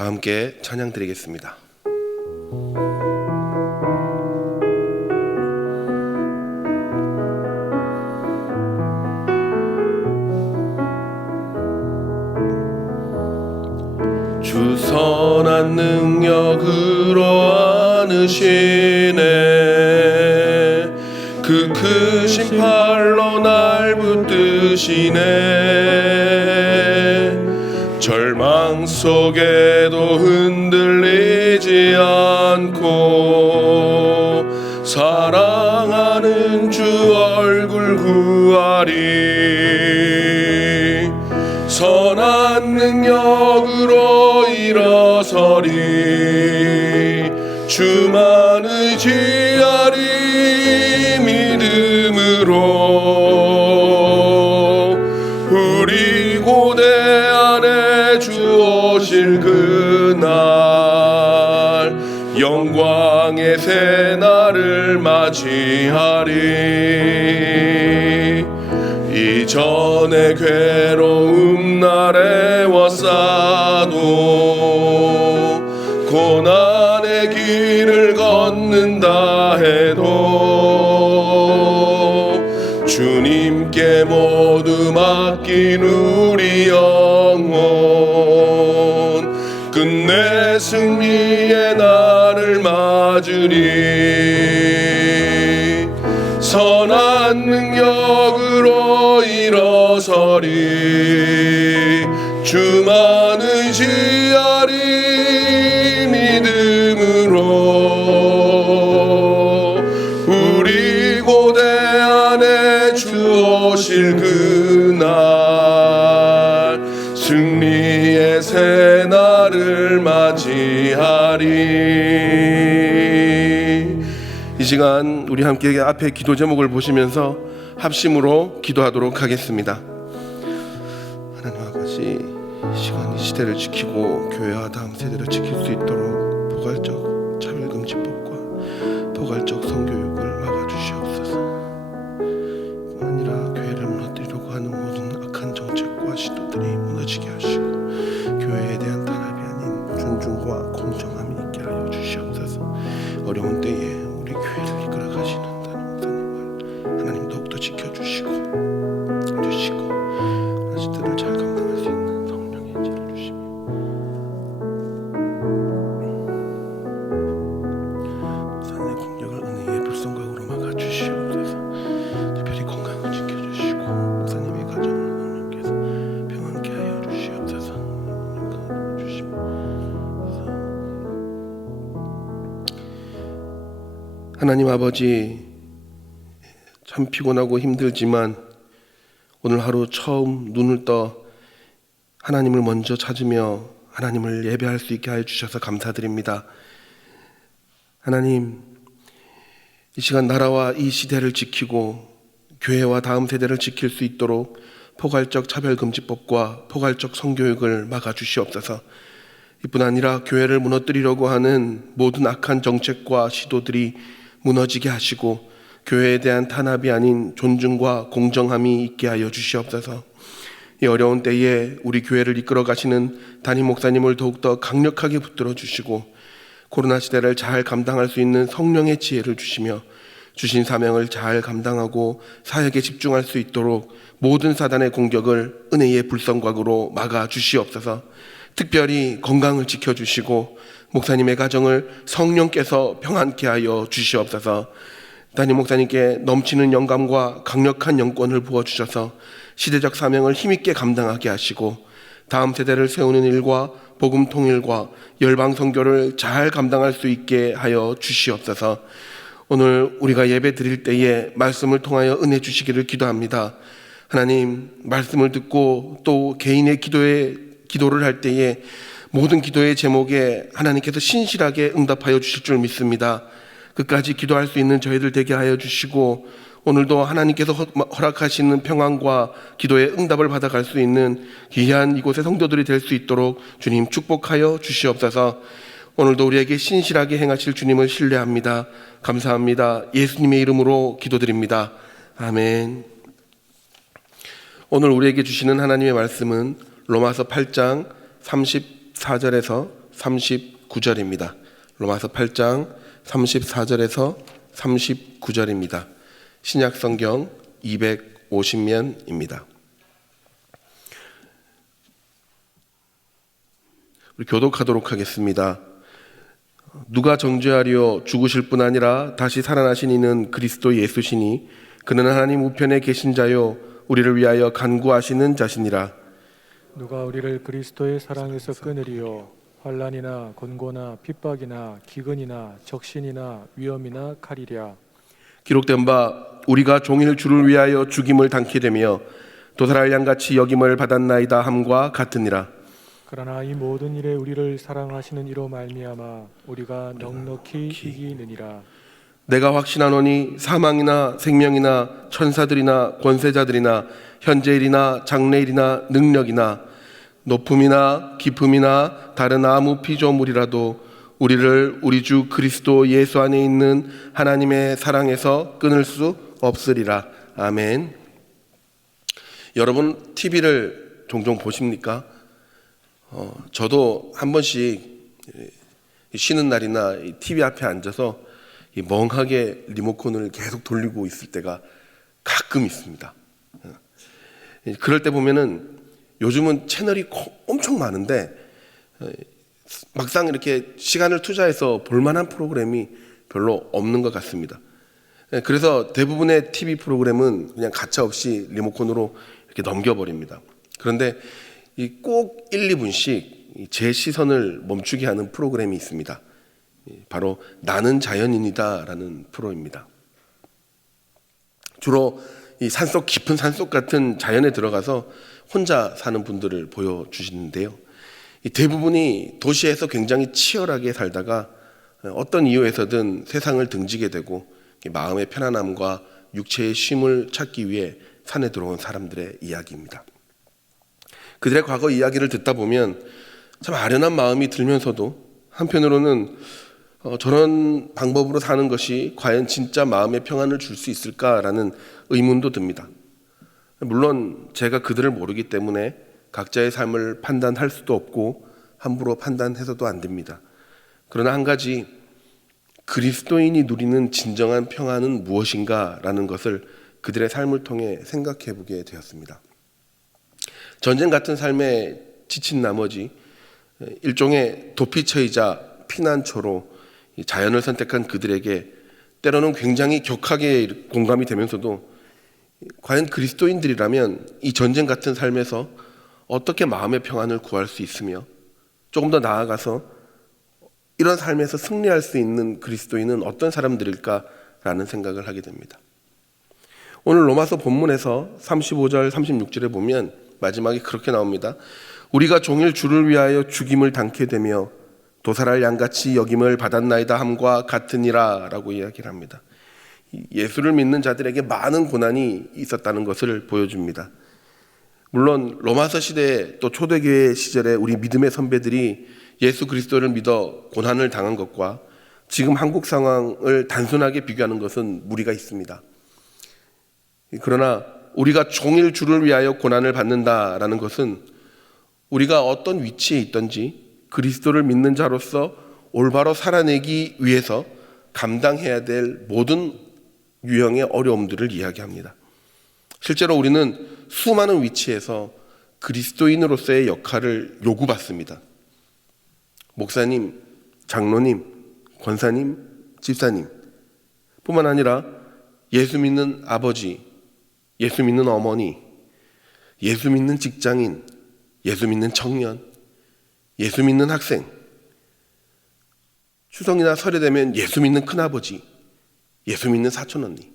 다 함께 찬양 드리겠습니다. 주 선한 능력으로 안으시네. 그 크신 팔로 날 붙드시네. 절망 속에도 흔들리지 않고 사랑하는 주 얼굴 구하리. 선한 능력으로 일어서리. 주만 의지하리. 믿음으로 우리 고대 안에 주 오실 그날 영광의 새날을 맞이하리. 이전에 괴로움 날에 워싸도 고난의 길을 걷는다 해도 주님께 모두 맡긴 우리 영혼 끝내 승리의 날을 맞으리. 선한 능력으로 일어서리. 주만 의지하리. 믿음으로 우리 고대 안에 주 오실 그날 승리의 새날을 맞이하리. 이 시간 우리 함께 앞에 기도 제목을 보시면서 합심으로 기도하도록 하겠습니다. 하나님 아버지, 이 시간 이 시대를 지키고 교회와 다음 세대를 지킬 수 있도록 포괄적 차별금지법과 포괄적 성교육을 막아주시옵소서. 뿐 아니라 교회를 무너뜨리려고 하는 모든 악한 정책과 시도들이 무너지게 하시고 교회에 대한 탄압이 아닌 존중과 공정함이 있게 하여 주시옵소서. 어려운 때에 우리 교회를 이끌어 가시는 담임 목사님을 하나님 더욱더 지켜주시고 시대를 잘 감당할 수 있는 성령의 인재를 주시며 목사님의 공력을 은혜의 불성각으로 막아주시옵소서. 특별히 건강을 지켜주시고 목사님의 가정을 성령께서 평안케 하여 주시옵소서. 하나님 아버지, 참 피곤하고 힘들지만 오늘 하루 처음 눈을 떠 하나님을 먼저 찾으며 하나님을 예배할 수 있게 하여 주셔서 감사드립니다. 하나님, 이 시간 나라와 이 시대를 지키고 교회와 다음 세대를 지킬 수 있도록 포괄적 차별금지법과 포괄적 성교육을 막아주시옵소서. 이뿐 아니라 교회를 무너뜨리려고 하는 모든 악한 정책과 시도들이 무너지게 하시고 교회에 대한 탄압이 아닌 존중과 공정함이 있게 하여 주시옵소서. 이 어려운 때에 우리 교회를 이끌어 가시는 담임 목사님을 더욱더 강력하게 붙들어 주시고 코로나 시대를 잘 감당할 수 있는 성령의 지혜를 주시며 주신 사명을 잘 감당하고 사역에 집중할 수 있도록 모든 사단의 공격을 은혜의 불성곽으로 막아 주시옵소서. 특별히 건강을 지켜주시고 목사님의 가정을 성령께서 평안케 하여 주시옵소서. 담임 목사님께 넘치는 영감과 강력한 영권을 부어주셔서 시대적 사명을 힘있게 감당하게 하시고 다음 세대를 세우는 일과 복음 통일과 열방 선교를 잘 감당할 수 있게 하여 주시옵소서. 오늘 우리가 예배 드릴 때에 말씀을 통하여 은혜 주시기를 기도합니다. 하나님, 말씀을 듣고 또 개인의 기도를 할 때에 모든 기도의 제목에 하나님께서 신실하게 응답하여 주실 줄 믿습니다. 끝까지 기도할 수 있는 저희들 되게 하여 주시고 오늘도 하나님께서 허락하시는 평안과 기도의 응답을 받아갈 수 있는 귀한 이곳의 성도들이 될 수 있도록 주님 축복하여 주시옵소서. 오늘도 우리에게 신실하게 행하실 주님을 신뢰합니다. 감사합니다. 예수님의 이름으로 기도드립니다. 아멘. 오늘 우리에게 주시는 하나님의 말씀은 로마서 8장 34절에서 39절입니다. 로마서 8장 34절에서 39절입니다. 신약성경 250면입니다. 우리 교독하도록 하겠습니다. 누가 정죄하리요? 죽으실 뿐 아니라 다시 살아나신 이는 그리스도 예수시니 그는 하나님 우편에 계신 자요 우리를 위하여 간구하시는 자시니라. 누가 우리를 그리스도의 사랑에서 끊으리요? 환난이나 곤고나 핍박이나 기근이나 적신이나 위험이나 칼이랴. 기록된 바 우리가 종일 주를 위하여 죽임을 당케 되며 도살할 양같이 여김을 받았나이다 함과 같으니라. 그러나 이 모든 일에 우리를 사랑하시는 이로 말미암아 우리가 넉넉히 이기느니라. 내가 확신하노니 사망이나 생명이나 천사들이나 권세자들이나 현재일이나 장래일이나 능력이나 높음이나 깊음이나 다른 아무 피조물이라도 우리를 우리 주 그리스도 예수 안에 있는 하나님의 사랑에서 끊을 수 없으리라. 아멘. 여러분 TV를 종종 보십니까? 저도 한 번씩 쉬는 날이나 TV 앞에 앉아서 멍하게 리모컨을 계속 돌리고 있을 때가 가끔 있습니다. 그럴 때 보면은 요즘은 채널이 엄청 많은데 막상 이렇게 시간을 투자해서 볼만한 프로그램이 별로 없는 것 같습니다. 그래서 대부분의 TV 프로그램은 그냥 가차없이 리모컨으로 이렇게 넘겨버립니다. 그런데 꼭 1, 2분씩 제 시선을 멈추게 하는 프로그램이 있습니다. 바로 나는 자연인이다 라는 프로입니다. 주로 이 산속 깊은 산속 같은 자연에 들어가서 혼자 사는 분들을 보여주시는데요. 대부분이 도시에서 굉장히 치열하게 살다가 어떤 이유에서든 세상을 등지게 되고 마음의 편안함과 육체의 쉼을 찾기 위해 산에 들어온 사람들의 이야기입니다. 그들의 과거 이야기를 듣다 보면 참 아련한 마음이 들면서도 한편으로는 저런 방법으로 사는 것이 과연 진짜 마음의 평안을 줄 수 있을까라는 의문도 듭니다. 물론 제가 그들을 모르기 때문에 각자의 삶을 판단할 수도 없고 함부로 판단해서도 안 됩니다. 그러나 한 가지, 그리스도인이 누리는 진정한 평안은 무엇인가라는 것을 그들의 삶을 통해 생각해 보게 되었습니다. 전쟁 같은 삶에 지친 나머지 일종의 도피처이자 피난처로 자연을 선택한 그들에게 때로는 굉장히 격하게 공감이 되면서도 과연 그리스도인들이라면 이 전쟁 같은 삶에서 어떻게 마음의 평안을 구할 수 있으며 조금 더 나아가서 이런 삶에서 승리할 수 있는 그리스도인은 어떤 사람들일까라는 생각을 하게 됩니다. 오늘 로마서 본문에서 35절 36절에 보면 마지막에 그렇게 나옵니다. 우리가 종일 주를 위하여 죽임을 당케 되며 도살할 양같이 여김을 받았나이다 함과 같으니라 라고 이야기를 합니다. 예수를 믿는 자들에게 많은 고난이 있었다는 것을 보여줍니다. 물론 로마서 시대 또 초대교회 시절에 우리 믿음의 선배들이 예수 그리스도를 믿어 고난을 당한 것과 지금 한국 상황을 단순하게 비교하는 것은 무리가 있습니다. 그러나 우리가 종일 주를 위하여 고난을 받는다라는 것은 우리가 어떤 위치에 있든지 그리스도를 믿는 자로서 올바로 살아내기 위해서 감당해야 될 모든 유형의 어려움들을 이야기합니다. 실제로 우리는 수많은 위치에서 그리스도인으로서의 역할을 요구받습니다. 목사님, 장로님, 권사님, 집사님 뿐만 아니라 예수 믿는 아버지, 예수 믿는 어머니, 예수 믿는 직장인, 예수 믿는 청년, 예수 믿는 학생, 추석이나 설에 되면 예수 믿는 큰아버지, 예수 믿는 사촌언니.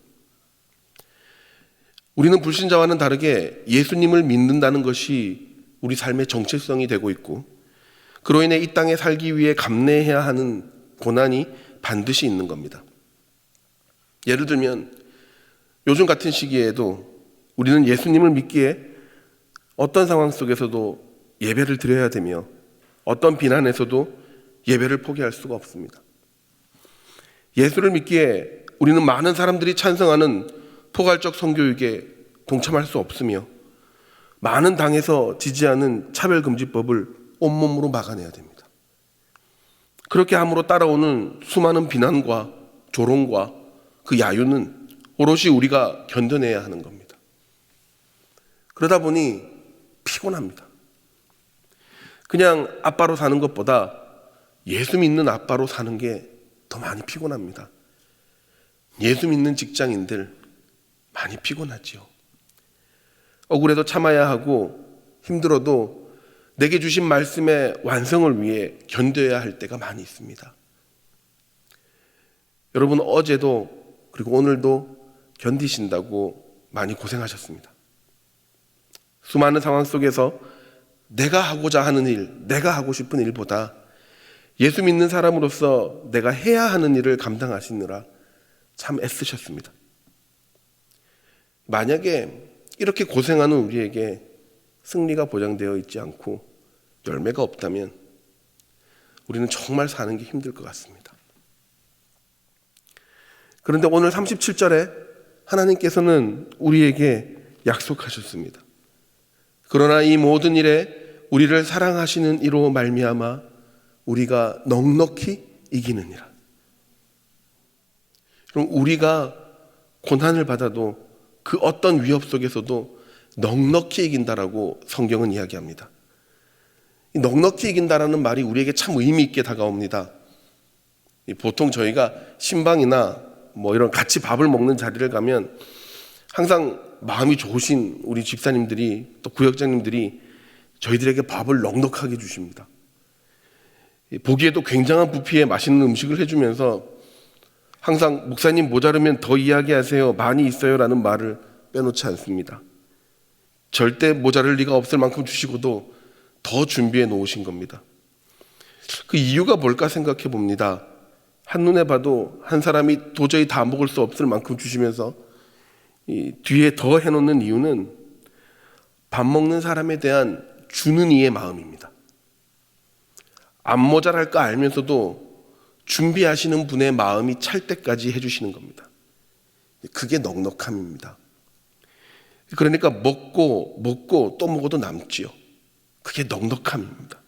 우리는 불신자와는 다르게 예수님을 믿는다는 것이 우리 삶의 정체성이 되고 있고 그로 인해 이 땅에 살기 위해 감내해야 하는 고난이 반드시 있는 겁니다. 예를 들면 요즘 같은 시기에도 우리는 예수님을 믿기에 어떤 상황 속에서도 예배를 드려야 되며 어떤 비난에서도 예배를 포기할 수가 없습니다. 예수를 믿기에 우리는 많은 사람들이 찬성하는 포괄적 성교육에 동참할 수 없으며 많은 당에서 지지하는 차별금지법을 온몸으로 막아내야 됩니다. 그렇게 함으로 따라오는 수많은 비난과 조롱과 그 야유는 오롯이 우리가 견뎌내야 하는 겁니다. 그러다 보니 피곤합니다. 그냥 아빠로 사는 것보다 예수 믿는 아빠로 사는 게 더 많이 피곤합니다. 예수 믿는 직장인들 많이 피곤하지요. 억울해도 참아야 하고 힘들어도 내게 주신 말씀의 완성을 위해 견뎌야 할 때가 많이 있습니다. 여러분 어제도 그리고 오늘도 견디신다고 많이 고생하셨습니다. 수많은 상황 속에서 내가 하고자 하는 일, 내가 하고 싶은 일보다 예수 믿는 사람으로서 내가 해야 하는 일을 감당하시느라 참 애쓰셨습니다. 만약에 이렇게 고생하는 우리에게 승리가 보장되어 있지 않고 열매가 없다면 우리는 정말 사는 게 힘들 것 같습니다. 그런데 오늘 37절에 하나님께서는 우리에게 약속하셨습니다. 그러나 이 모든 일에 우리를 사랑하시는 이로 말미암아 우리가 넉넉히 이기느니라. 그럼 우리가 고난을 받아도 그 어떤 위협 속에서도 넉넉히 이긴다라고 성경은 이야기합니다. 넉넉히 이긴다라는 말이 우리에게 참 의미 있게 다가옵니다. 보통 저희가 신방이나 이런 같이 밥을 먹는 자리를 가면 항상 마음이 좋으신 우리 집사님들이 또 구역장님들이 저희들에게 밥을 넉넉하게 주십니다. 보기에도 굉장한 부피의 맛있는 음식을 해주면서 항상 목사님 모자르면 더 이야기하세요, 많이 있어요 라는 말을 빼놓지 않습니다. 절대 모자랄 리가 없을 만큼 주시고도 더 준비해 놓으신 겁니다. 그 이유가 뭘까 생각해 봅니다. 한눈에 봐도 한 사람이 도저히 다 먹을 수 없을 만큼 주시면서 이 뒤에 더 해놓는 이유는 밥 먹는 사람에 대한 주는 이의 마음입니다. 안 모자랄 거 알면서도 준비하시는 분의 마음이 찰 때까지 해주시는 겁니다. 그게 넉넉함입니다. 그러니까 먹고 또 먹어도 남지요. 그게 넉넉함입니다.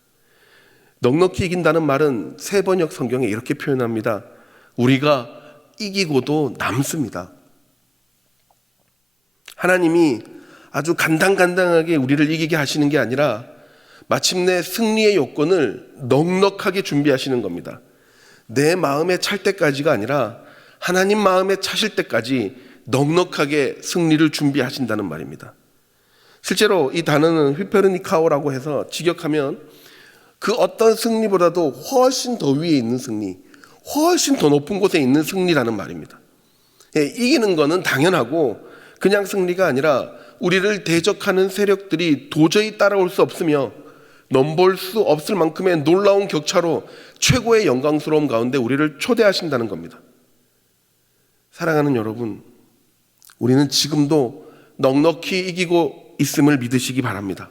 넉넉히 이긴다는 말은 세번역 성경에 이렇게 표현합니다. 우리가 이기고도 남습니다. 하나님이 아주 간당간당하게 우리를 이기게 하시는 게 아니라 마침내 승리의 요건을 넉넉하게 준비하시는 겁니다. 내 마음에 찰 때까지가 아니라 하나님 마음에 차실 때까지 넉넉하게 승리를 준비하신다는 말입니다. 실제로 이 단어는 휘페르니카오라고 해서 직역하면 그 어떤 승리보다도 훨씬 더 위에 있는 승리, 훨씬 더 높은 곳에 있는 승리라는 말입니다. 이기는 거는 당연하고 그냥 승리가 아니라 우리를 대적하는 세력들이 도저히 따라올 수 없으며 넘볼 수 없을 만큼의 놀라운 격차로 최고의 영광스러움 가운데 우리를 초대하신다는 겁니다. 사랑하는 여러분, 우리는 지금도 넉넉히 이기고 있음을 믿으시기 바랍니다.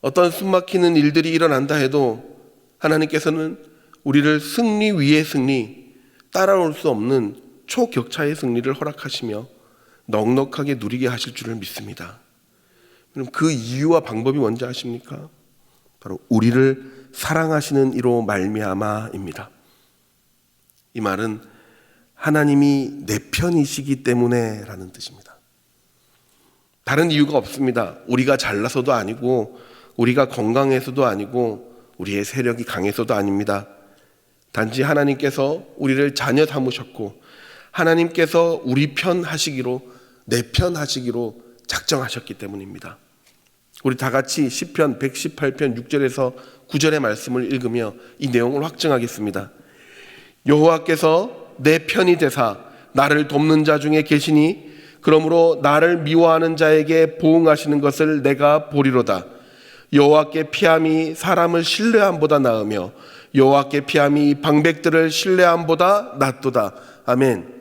어떤 숨막히는 일들이 일어난다 해도 하나님께서는 우리를 승리 위의 승리, 따라올 수 없는 초격차의 승리를 허락하시며 넉넉하게 누리게 하실 줄을 믿습니다. 그럼 그 이유와 방법이 뭔지 아십니까? 바로 우리를 사랑하시는 이로 말미암아입니다. 이 말은 하나님이 내 편이시기 때문에 라는 뜻입니다. 다른 이유가 없습니다. 우리가 잘나서도 아니고 우리가 건강해서도 아니고 우리의 세력이 강해서도 아닙니다. 단지 하나님께서 우리를 자녀 삼으셨고 하나님께서 우리 편 하시기로, 내 편 하시기로 작정하셨기 때문입니다. 우리 다 같이 시편 118편 6절에서 9절의 말씀을 읽으며 이 내용을 확증하겠습니다. 여호와께서 내 편이 되사 나를 돕는 자 중에 계시니 그러므로 나를 미워하는 자에게 보응하시는 것을 내가 보리로다. 여호와께 피함이 사람을 신뢰함보다 나으며 여호와께 피함이 방백들을 신뢰함보다 낫도다. 아멘.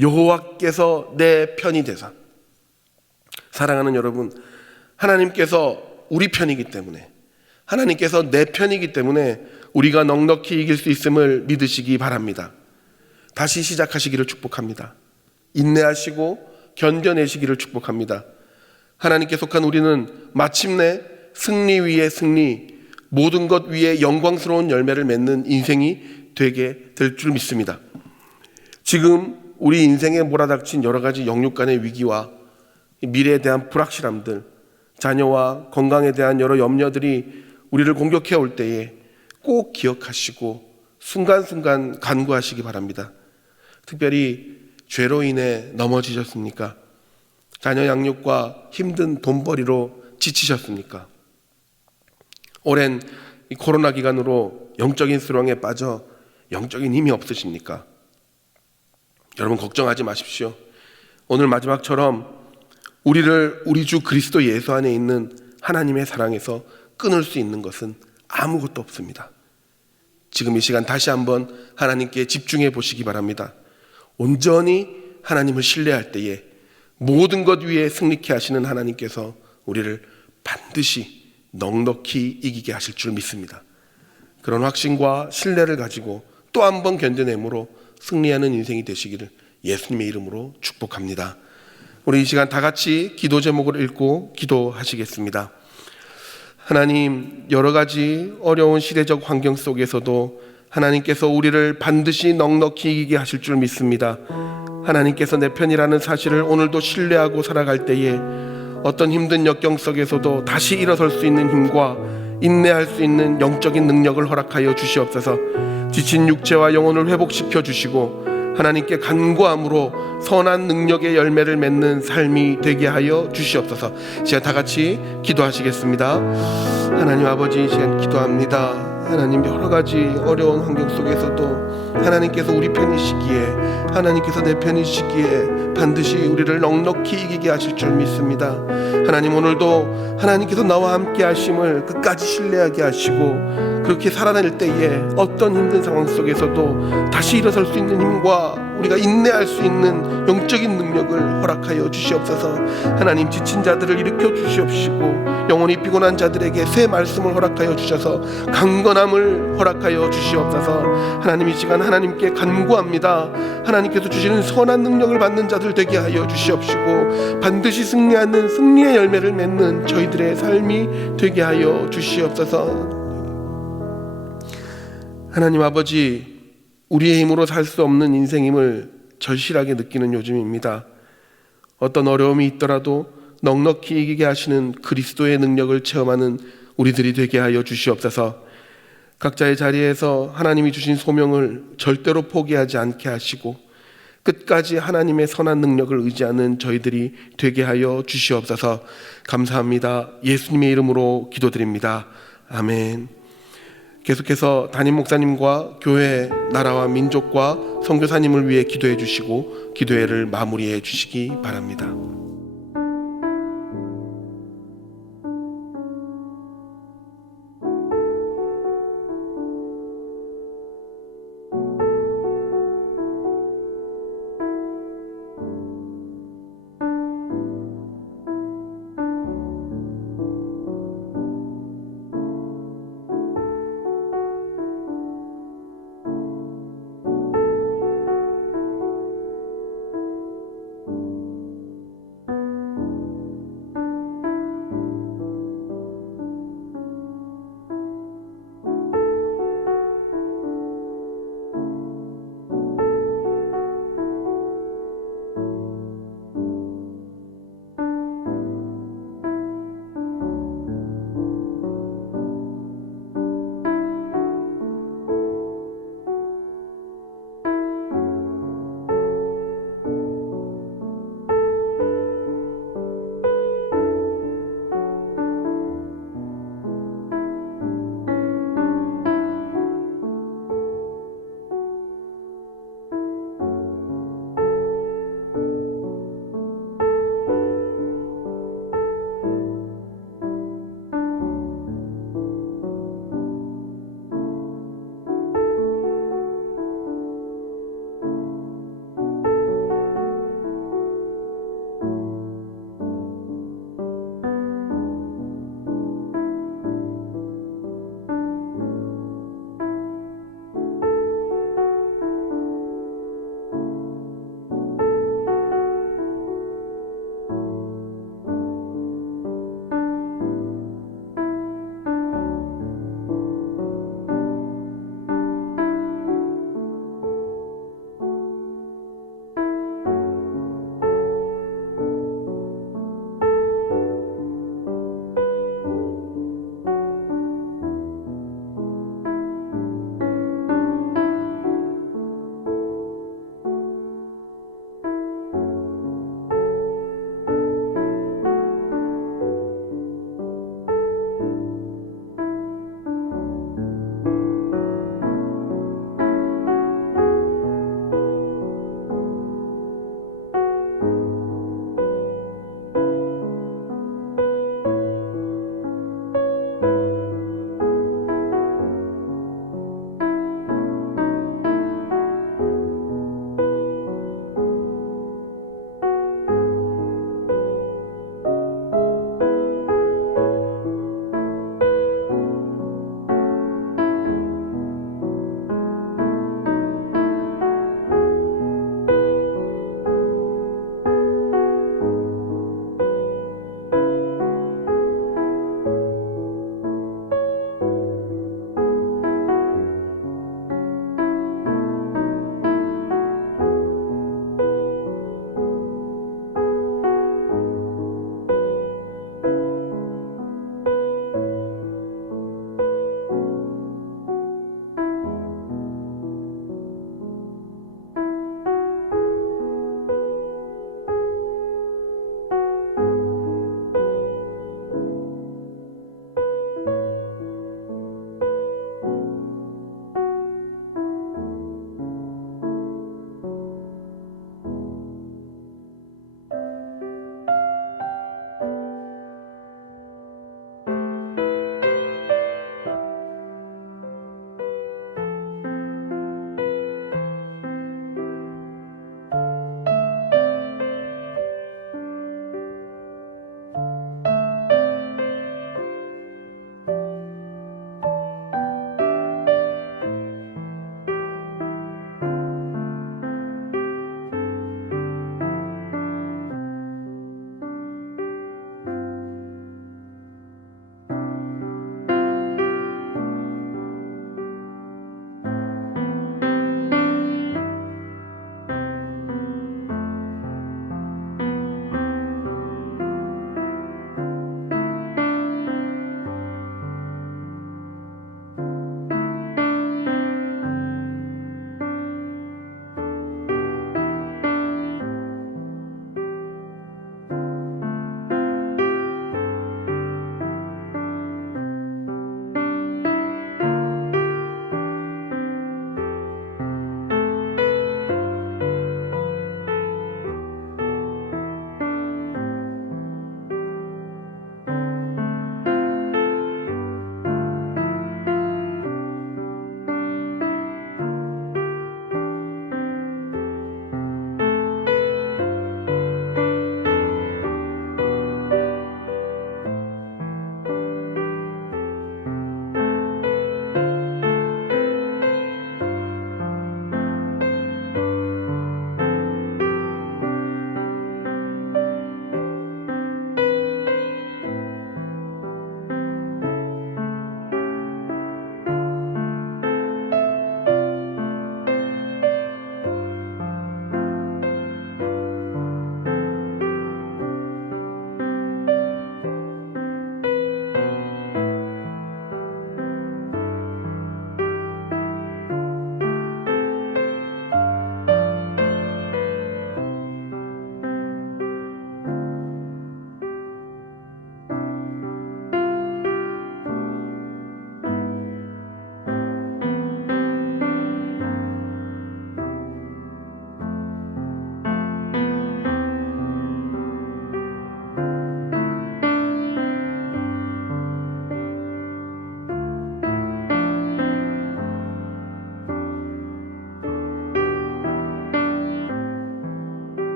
여호와께서 내 편이 되사. 사랑하는 여러분, 하나님께서 우리 편이기 때문에, 하나님께서 내 편이기 때문에 우리가 넉넉히 이길 수 있음을 믿으시기 바랍니다. 다시 시작하시기를 축복합니다. 인내하시고 견뎌내시기를 축복합니다. 하나님께 속한 우리는 마침내 승리 위에 승리, 모든 것 위에 영광스러운 열매를 맺는 인생이 되게 될 줄 믿습니다. 지금 우리 인생에 몰아닥친 여러 가지 영육 간의 위기와 미래에 대한 불확실함들, 자녀와 건강에 대한 여러 염려들이 우리를 공격해 올 때에 꼭 기억하시고 순간순간 간구하시기 바랍니다. 특별히 죄로 인해 넘어지셨습니까? 자녀 양육과 힘든 돈벌이로 지치셨습니까? 오랜 이 코로나 기간으로 영적인 수렁에 빠져 영적인 힘이 없으십니까? 여러분 걱정하지 마십시오. 오늘 마지막처럼 우리를 우리 주 그리스도 예수 안에 있는 하나님의 사랑에서 끊을 수 있는 것은 아무것도 없습니다. 지금 이 시간 다시 한번 하나님께 집중해 보시기 바랍니다. 온전히 하나님을 신뢰할 때에 모든 것 위에 승리케 하시는 하나님께서 우리를 반드시 넉넉히 이기게 하실 줄 믿습니다. 그런 확신과 신뢰를 가지고 또 한 번 견뎌내므로 승리하는 인생이 되시기를 예수님의 이름으로 축복합니다. 우리 이 시간 다 같이 기도 제목을 읽고 기도하시겠습니다. 하나님, 여러 가지 어려운 시대적 환경 속에서도 하나님께서 우리를 반드시 넉넉히 이기게 하실 줄 믿습니다. 하나님께서 내 편이라는 사실을 오늘도 신뢰하고 살아갈 때에 어떤 힘든 역경 속에서도 다시 일어설 수 있는 힘과 인내할 수 있는 영적인 능력을 허락하여 주시옵소서. 지친 육체와 영혼을 회복시켜 주시고 하나님께 간구함으로 선한 능력의 열매를 맺는 삶이 되게 하여 주시옵소서. 시간 다 같이 기도하시겠습니다. 하나님 아버지, 이 시간 기도합니다. 하나님, 여러 가지 어려운 환경 속에서도 하나님께서 우리 편이시기에, 하나님께서 내 편이시기에 반드시 우리를 넉넉히 이기게 하실 줄 믿습니다. 하나님, 오늘도 하나님께서 나와 함께 하심을 끝까지 신뢰하게 하시고 그렇게 살아낼 때에 어떤 힘든 상황 속에서도 다시 일어설 수 있는 힘과 우리가 인내할 수 있는 영적인 능력을 허락하여 주시옵소서. 하나님, 지친 자들을 일으켜 주시옵시고 영혼이 피곤한 자들에게 새 말씀을 허락하여 주셔서 강건함을 허락하여 주시옵소서. 하나님, 이 시간 하나님께 간구합니다. 하나님께서 주시는 선한 능력을 받는 자들 되게 하여 주시옵시고 반드시 승리하는 승리의 열매를 맺는 저희들의 삶이 되게 하여 주시옵소서. 하나님 아버지, 우리의 힘으로 살 수 없는 인생임을 절실하게 느끼는 요즘입니다. 어떤 어려움이 있더라도 넉넉히 이기게 하시는 그리스도의 능력을 체험하는 우리들이 되게 하여 주시옵소서. 각자의 자리에서 하나님이 주신 소명을 절대로 포기하지 않게 하시고 끝까지 하나님의 선한 능력을 의지하는 저희들이 되게 하여 주시옵소서. 감사합니다. 예수님의 이름으로 기도드립니다. 아멘. 계속해서 담임 목사님과 교회, 나라와 민족과 선교사님을 위해 기도해 주시고 기도회를 마무리해 주시기 바랍니다.